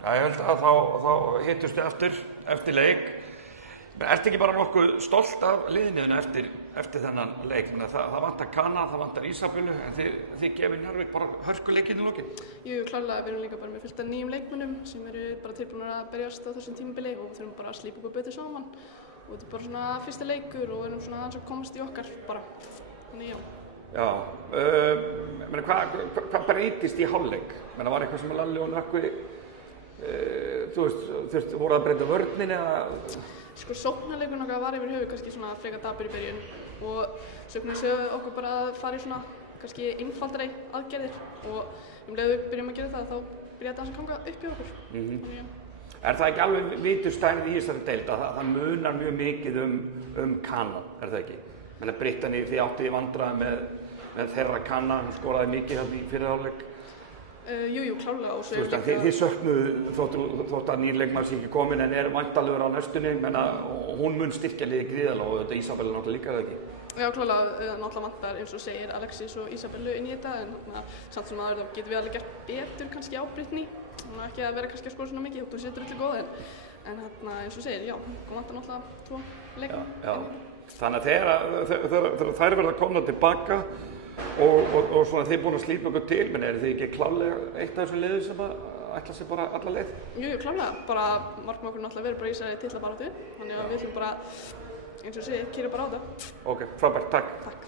Já, ég held að þá hittustu eftir leik. Ertu ekki bara nokkuð stolt af liðinu eftir þennan leik? Það vantar Kana, það vantar Ísabellu, en þið gefið Njarðvík bara hörkuleikinn í lokin. Jú, klárlega, við erum líka bara með fullt af nýjum leikmönnum sem eru bara tilbúinir að berjast á þessum tímabili og við þurfum bara að slípa okkur betur saman. Og þetta er bara svona fyrsti leikur og við erum svona aðeins að komast í okkar bara. Þannig já. Já, hvað breytist í hálfleik? Var eitthvað sem Lalli og Nökkvi, þú veist, voru að breyta vörninni eða? Sko sóknarleikurinn okkar var yfir höfuð kannski svona frekar dapur í byrjun og svo séum okkur bara að fara í svona kannski einfaldari aðgerðir og leið við byrjum að gera það þá byrja þetta að ganga upp í okkur. Er það ekki alveg vitustærð í þessari deild að það munar mjög mikið um Kana, er það ekki? Brittany, þið átti í vandræðum með þeirra Kana, hann skoraði mikið hérna í fyrri hálfleik. Jú, klárlega og svo Þið söknuðu þótt að nýr leikmaður sé ekki komin en væntanlegur á næstunni, hún mun styrkja liðið gríðarlega og þetta Ísabella náttúrulega líka það ekki? Já, klárlega, náttúrulega vantar eins og segir Alexis og Ísabellu inn í þetta en samt sem aður þá getum við alveg gert betur kannski á Brittany, ekki að vera kannski að skora svona mikið þótt hún sé drullu góð en eins og segir, já, vantar náttúrulega 2 leikmenn. Já. Þannig að þegar þær verða komnar tilbaka og svona þið búin að slípa ykkur til, menn þið ekki klárlega eitt af þessum liðum sem ætla sér bara alla leið? Jú, klárlega, bara markmið okkur náttúrulega verið bara í þessari titlabaráttu, þannig að við ætlum bara, eins og segir, kýra bara á þetta. Ok, frábært, takk. Takk.